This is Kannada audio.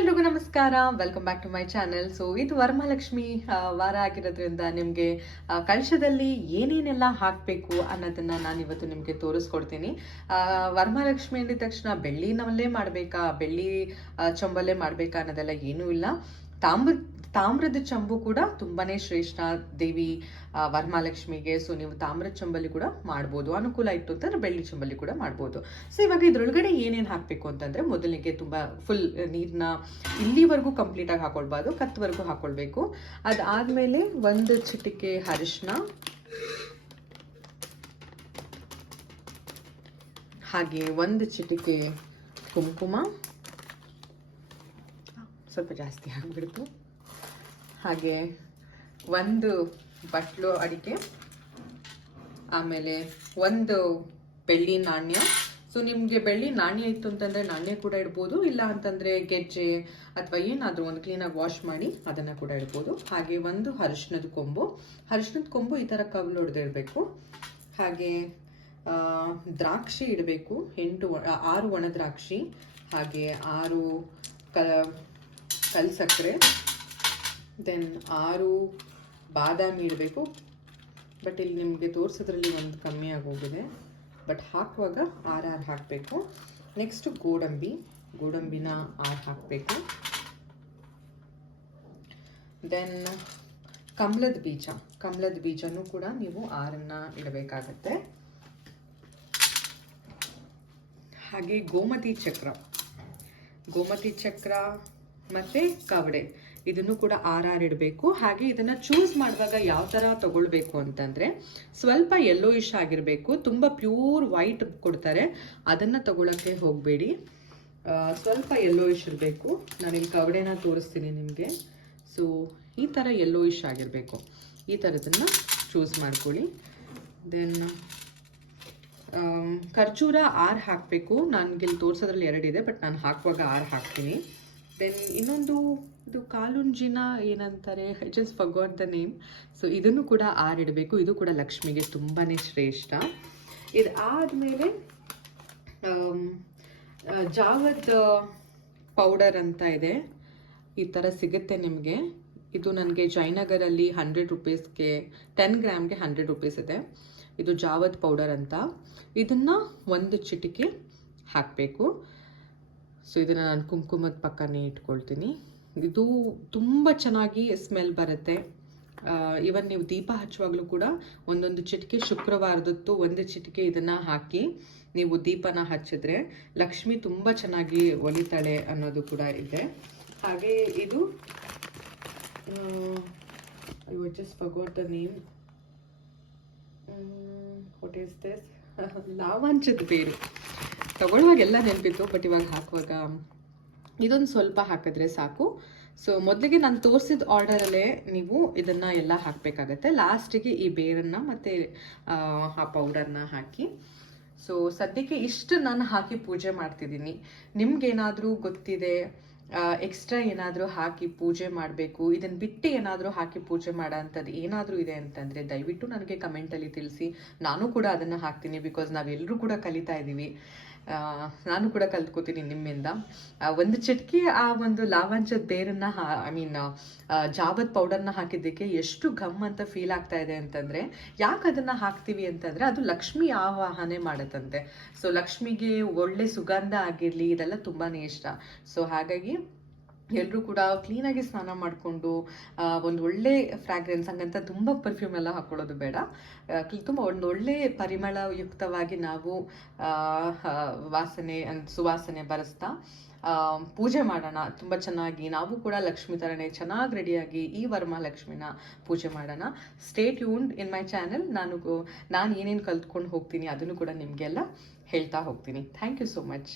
ಎಲ್ರಿಗೂ ನಮಸ್ಕಾರ. Welcome back to my channel so ಇದು ವರಮಹಾಲಕ್ಷ್ಮಿ ವಾರ ಆಗಿರೋದ್ರಿಂದ ನಿಮಗೆ ಕಳಶದಲ್ಲಿ ಏನೇನೆಲ್ಲ ಹಾಕಬೇಕು ಅನ್ನೋದನ್ನ ನಾನು ಇವತ್ತು ನಿಮಗೆ ತೋರಿಸ್ಕೊಡ್ತೀನಿ. ವರಮಹಾಲಕ್ಷ್ಮಿ ಅಂದಿದ ತಕ್ಷಣ ಬೆಳ್ಳಿನಲ್ಲೇ ಮಾಡಬೇಕಾ, ಬೆಳ್ಳಿ ಚೊಂಬಲ್ಲೇ ಮಾಡಬೇಕಾ ಅನ್ನೋದೆಲ್ಲ ಏನೂ ಇಲ್ಲ. ತಾಮ್ರ, ತಾಮ್ರದ ಚಂಬು ಕೂಡ ತುಂಬಾನೇ ಶ್ರೇಷ್ಠ ದೇವಿ ವರಮಹಾಲಕ್ಷ್ಮಿಗೆ. ಸೊ ನೀವು ತಾಮ್ರದ ಚಂಬಲಿ ಕೂಡ ಮಾಡ್ಬೋದು. ಅನುಕೂಲ ಇತ್ತು ಅಂತಂದ್ರೆ ಬೆಳ್ಳಿ ಚಂಬಲ್ಲಿ ಕೂಡ ಮಾಡ್ಬೋದು. ಸೊ ಇವಾಗ ಇದ್ರೊಳಗಡೆ ಏನೇನು ಹಾಕಬೇಕು ಅಂತಂದ್ರೆ ಮೊದಲಿಗೆ ತುಂಬಾ ಫುಲ್ ನೀರನ್ನ ಇಲ್ಲಿವರೆಗೂ ಕಂಪ್ಲೀಟ್ ಆಗಿ ಹಾಕೊಳ್ಬಾರ್ದು ಕತ್ವರೆಗೂ ಹಾಕೊಳ್ಬೇಕು. ಅದಾದ್ಮೇಲೆ ಒಂದು ಚಿಟಿಕೆ ಅರಿಶಿನ ಹಾಗೆ ಒಂದು ಚಿಟಿಕೆ ಕುಂಕುಮ. ಸ್ವಲ್ಪ ಜಾಸ್ತಿ ಆಗಿಬಿಡ್ತು. ಹಾಗೆ ಒಂದು ಬಟ್ಲು ಅಡಿಕೆ, ಆಮೇಲೆ ಒಂದು ಬೆಳ್ಳಿ ನಾಣ್ಯ. ಸೊ ನಿಮಗೆ ಬೆಳ್ಳಿ ನಾಣ್ಯ ಇತ್ತು ಅಂತಂದರೆ ನಾಣ್ಯ ಕೂಡ ಇಡ್ಬೋದು, ಇಲ್ಲ ಅಂತಂದರೆ ಗೆಜ್ಜೆ ಅಥವಾ ಏನಾದರೂ ಒಂದು ಕ್ಲೀನಾಗಿ ವಾಶ್ ಮಾಡಿ ಅದನ್ನು ಕೂಡ ಇಡ್ಬೋದು. ಹಾಗೆ ಒಂದು ಅರಿಶಿನದ ಕೊಂಬು. ಅರಿಶಿನದ ಕೊಂಬು ಈ ಥರ ಕವಲು ಹೊಡೆದಿರಬೇಕು ಹಾಗೆ ದ್ರಾಕ್ಷಿ ಇಡಬೇಕು. ಎಂಟು ಆರು ಒಣ ದ್ರಾಕ್ಷಿ. ಹಾಗೆ ಆರು ಕ ಕಲ್ ಸಕ್ಕರೆ ದೆನ್ ಆರು ಬಾದಾಮಿ ಇಡಬೇಕು ಬಟ್ ಇಲ್ಲಿ ನಿಮಗೆ ತೋರಿಸೋದ್ರಲ್ಲಿ ಒಂದು ಕಮ್ಮಿ ಆಗೋಗಿದೆ. ಬಟ್ ಹಾಕುವಾಗ ಆರು ಆರು ಹಾಕಬೇಕು. ನೆಕ್ಸ್ಟ್ ಗೋಡಂಬಿ, ಗೋಡಂಬಿನ ಆರು ಹಾಕಬೇಕು. ದೆನ್ ಕಮಲದ ಬೀಜ, ಕಮಲದ ಬೀಜನೂ ಕೂಡ ನೀವು ಆರನ್ನು ಇಡಬೇಕಾಗತ್ತೆ. ಹಾಗೆ ಗೋಮತಿ ಚಕ್ರ ಗೋಮತಿ ಚಕ್ರ ಮತ್ತೆ ಕವಡೆ. ಇದನ್ನು ಕೂಡ ಆರ್ ಆರ್ ಇಡಬೇಕು. ಹಾಗೆ ಇದನ್ನ ಚೂಸ್ ಮಾಡುವಾಗ ಯಾವ ಥರ ತಗೊಳ್ಬೇಕು ಅಂತಂದ್ರೆ ಸ್ವಲ್ಪ ಯೆಲ್ಲೋ ಇಶ್ ಆಗಿರಬೇಕು. ತುಂಬ ಪ್ಯೂರ್ ವೈಟ್ ಕೊಡ್ತಾರೆ. ಅದನ್ನ ತಗೊಳಕ್ಕೆ ಹೋಗಬೇಡಿ. ಸ್ವಲ್ಪ ಯೆಲ್ಲೋ ಇಶ್ ಇರಬೇಕು. ನಾನಿಲ್ಲಿ ಕವಡೆನ ತೋರಿಸ್ತೀನಿ ನಿಮಗೆ. ಸೊ ಈ ಥರ ಯೆಲ್ಲೋ ಇಶ್ ಆಗಿರಬೇಕು. ಈ ಥರದನ್ನು ಚೂಸ್ ಮಾಡ್ಕೊಳ್ಳಿ. ದೆನ್ ಖರ್ಜೂರ ಆರು ಹಾಕಬೇಕು. ನನಗೆ ಇಲ್ಲಿ ತೋರಿಸೋದ್ರಲ್ಲಿ ಎರಡಿದೆ ಬಟ್ ನಾನು ಹಾಕುವಾಗ ಆರು ಹಾಕ್ತೀನಿ. ದೆನ್ ಇನ್ನೊಂದು, ಇದು ಕಾಲುಂಜಿನ ಏನಂತಾರೆ I just forgot the name so ಇದನ್ನು ಕೂಡ ಆರಿಡಬೇಕು. ಇದು ಕೂಡ ಲಕ್ಷ್ಮಿಗೆ ತುಂಬಾ ಶ್ರೇಷ್ಠ. ಇದು ಆದಮೇಲೆ ಜಾವದ್ ಪೌಡರ್ ಅಂತ ಇದೆ. ಈ ಥರ ಸಿಗುತ್ತೆ ನಿಮಗೆ. ಇದು ನನಗೆ ಜಯನಗರಲ್ಲಿ ಹಂಡ್ರೆಡ್ ರುಪೀಸ್ಗೆ, ಟೆನ್ ಗ್ರಾಮ್ಗೆ ಹಂಡ್ರೆಡ್ ರುಪೀಸ್ ಇದೆ. ಇದು ಜಾವದ್ ಪೌಡರ್ ಅಂತ. ಇದನ್ನು ಒಂದು ಚಿಟಿಕೆ ಹಾಕಬೇಕು. ಸೊ ಇದನ್ನು ನಾನು ಕುಂಕುಮದ ಪಕ್ಕನೇ ಇಟ್ಕೊಳ್ತೀನಿ. ಇದು ತುಂಬ ಚೆನ್ನಾಗಿ ಸ್ಮೆಲ್ ಬರುತ್ತೆ. ಇವನ್ ನೀವು ದೀಪ ಹಚ್ಚುವಾಗಲೂ ಕೂಡ ಒಂದೊಂದು ಚಿಟಿಕೆ ಶುಕ್ರವಾರದತ್ತು ಒಂದು ಚಿಟಿಕೆ ಇದನ್ನು ಹಾಕಿ ನೀವು ದೀಪನ ಹಚ್ಚಿದ್ರೆ ಲಕ್ಷ್ಮಿ ತುಂಬ ಚೆನ್ನಾಗಿ ಒಲಿತಾಳೆ ಅನ್ನೋದು ಕೂಡ ಇದೆ. ಹಾಗೆ ಇದು I just forgot the name what is this ಲಾವಾಂಚದ ಬೇರು ತಗೊಳ್ಳುವಾಗ ಎಲ್ಲ ನೆನಪಿತ್ತು ಬಟ್ ಇವಾಗ ಹಾಕುವಾಗ ಇದೊಂದು ಸ್ವಲ್ಪ ಹಾಕಿದ್ರೆ ಸಾಕು. ಸೊ ಮೊದಲಿಗೆ ನಾನು ತೋರಿಸಿದ ಆರ್ಡರಲ್ಲೇ ನೀವು ಇದನ್ನು ಎಲ್ಲ ಹಾಕಬೇಕಾಗತ್ತೆ. ಲಾಸ್ಟಿಗೆ ಈ ಬೇರನ್ನು ಮತ್ತು, ಆ ಪೌಡರ್ನ ಹಾಕಿ. ಸೊ ಸದ್ಯಕ್ಕೆ ಇಷ್ಟು ನಾನು ಹಾಕಿ ಪೂಜೆ ಮಾಡ್ತಿದ್ದೀನಿ. ನಿಮ್ಗೇನಾದರೂ ಗೊತ್ತಿದೆ ಎಕ್ಸ್ಟ್ರಾ ಏನಾದರೂ ಹಾಕಿ ಪೂಜೆ ಮಾಡಬೇಕು ಇದನ್ನು ಬಿಟ್ಟು ಏನಾದರೂ ಹಾಕಿ ಪೂಜೆ ಮಾಡೋಂಥದ್ದು ಏನಾದರೂ ಇದೆ ಅಂತಂದರೆ ದಯವಿಟ್ಟು ನನಗೆ ಕಮೆಂಟಲ್ಲಿ ತಿಳಿಸಿ. ನಾನು ಕೂಡ ಅದನ್ನು ಹಾಕ್ತೀನಿ ಬಿಕಾಸ್ ನಾವೆಲ್ಲರೂ ಕೂಡ ಕಲಿತಾ ಇದ್ದೀವಿ ನಾನು ಕೂಡ ಕಲ್ತ್ಕೋತೀನಿ ನಿಮ್ಮಿಂದ. ಒಂದು ಚಿಟಕಿ, ಆ ಒಂದು ಲಾವಂಚದ ಬೇರನ್ನ ಐ ಮೀನ್ ಜಾವದ್ ಪೌಡರ್ನ ಹಾಕಿದ್ದಕ್ಕೆ ಎಷ್ಟು ಘಮ್ ಅಂತ ಫೀಲ್ ಆಗ್ತಾ ಇದೆ ಅಂತಂದ್ರೆ, ಯಾಕೆ ಅದನ್ನ ಹಾಕ್ತೀವಿ ಅಂತಂದ್ರೆ ಅದು ಲಕ್ಷ್ಮಿ ಆವಾಹನೆ ಮಾಡುತ್ತಂತೆ. ಸೊ ಲಕ್ಷ್ಮಿಗೆ ಒಳ್ಳೆ ಸುಗಂಧ ಆಗಿರಲಿ, ಇದೆಲ್ಲ ತುಂಬಾ ಇಷ್ಟ. ಸೊ ಹಾಗಾಗಿ ಎಲ್ಲರೂ ಕೂಡ ಕ್ಲೀನಾಗಿ ಸ್ನಾನ ಮಾಡಿಕೊಂಡು ಒಂದು ಒಳ್ಳೆ ಫ್ರಾಗ್ರೆನ್ಸ್ ಹಂಗಂತ ತುಂಬ ಪರ್ಫ್ಯೂಮ್ ಎಲ್ಲ ಹಾಕ್ಕೊಳ್ಳೋದು ಬೇಡ. ತುಂಬ ಒಂದು ಒಳ್ಳೆ ಪರಿಮಳಯುಕ್ತವಾಗಿ ನಾವು ವಾಸನೆ ಸುವಾಸನೆ ಬರೆಸ್ತಾ ಪೂಜೆ ಮಾಡೋಣ. ತುಂಬ ಚೆನ್ನಾಗಿ ನಾವು ಕೂಡ ಲಕ್ಷ್ಮಿ ಥರನೇ ಚೆನ್ನಾಗಿ ರೆಡಿಯಾಗಿ ಈ ವರ್ಮ ಲಕ್ಷ್ಮಿನ ಪೂಜೆ ಮಾಡೋಣ. Stay tuned in my channel ನಾನು ನಾನು ಏನೇನು ಕಲ್ತ್ಕೊಂಡು ಹೋಗ್ತೀನಿ ಅದನ್ನು ಕೂಡ ನಿಮಗೆಲ್ಲ ಹೇಳ್ತಾ ಹೋಗ್ತೀನಿ. Thank you so much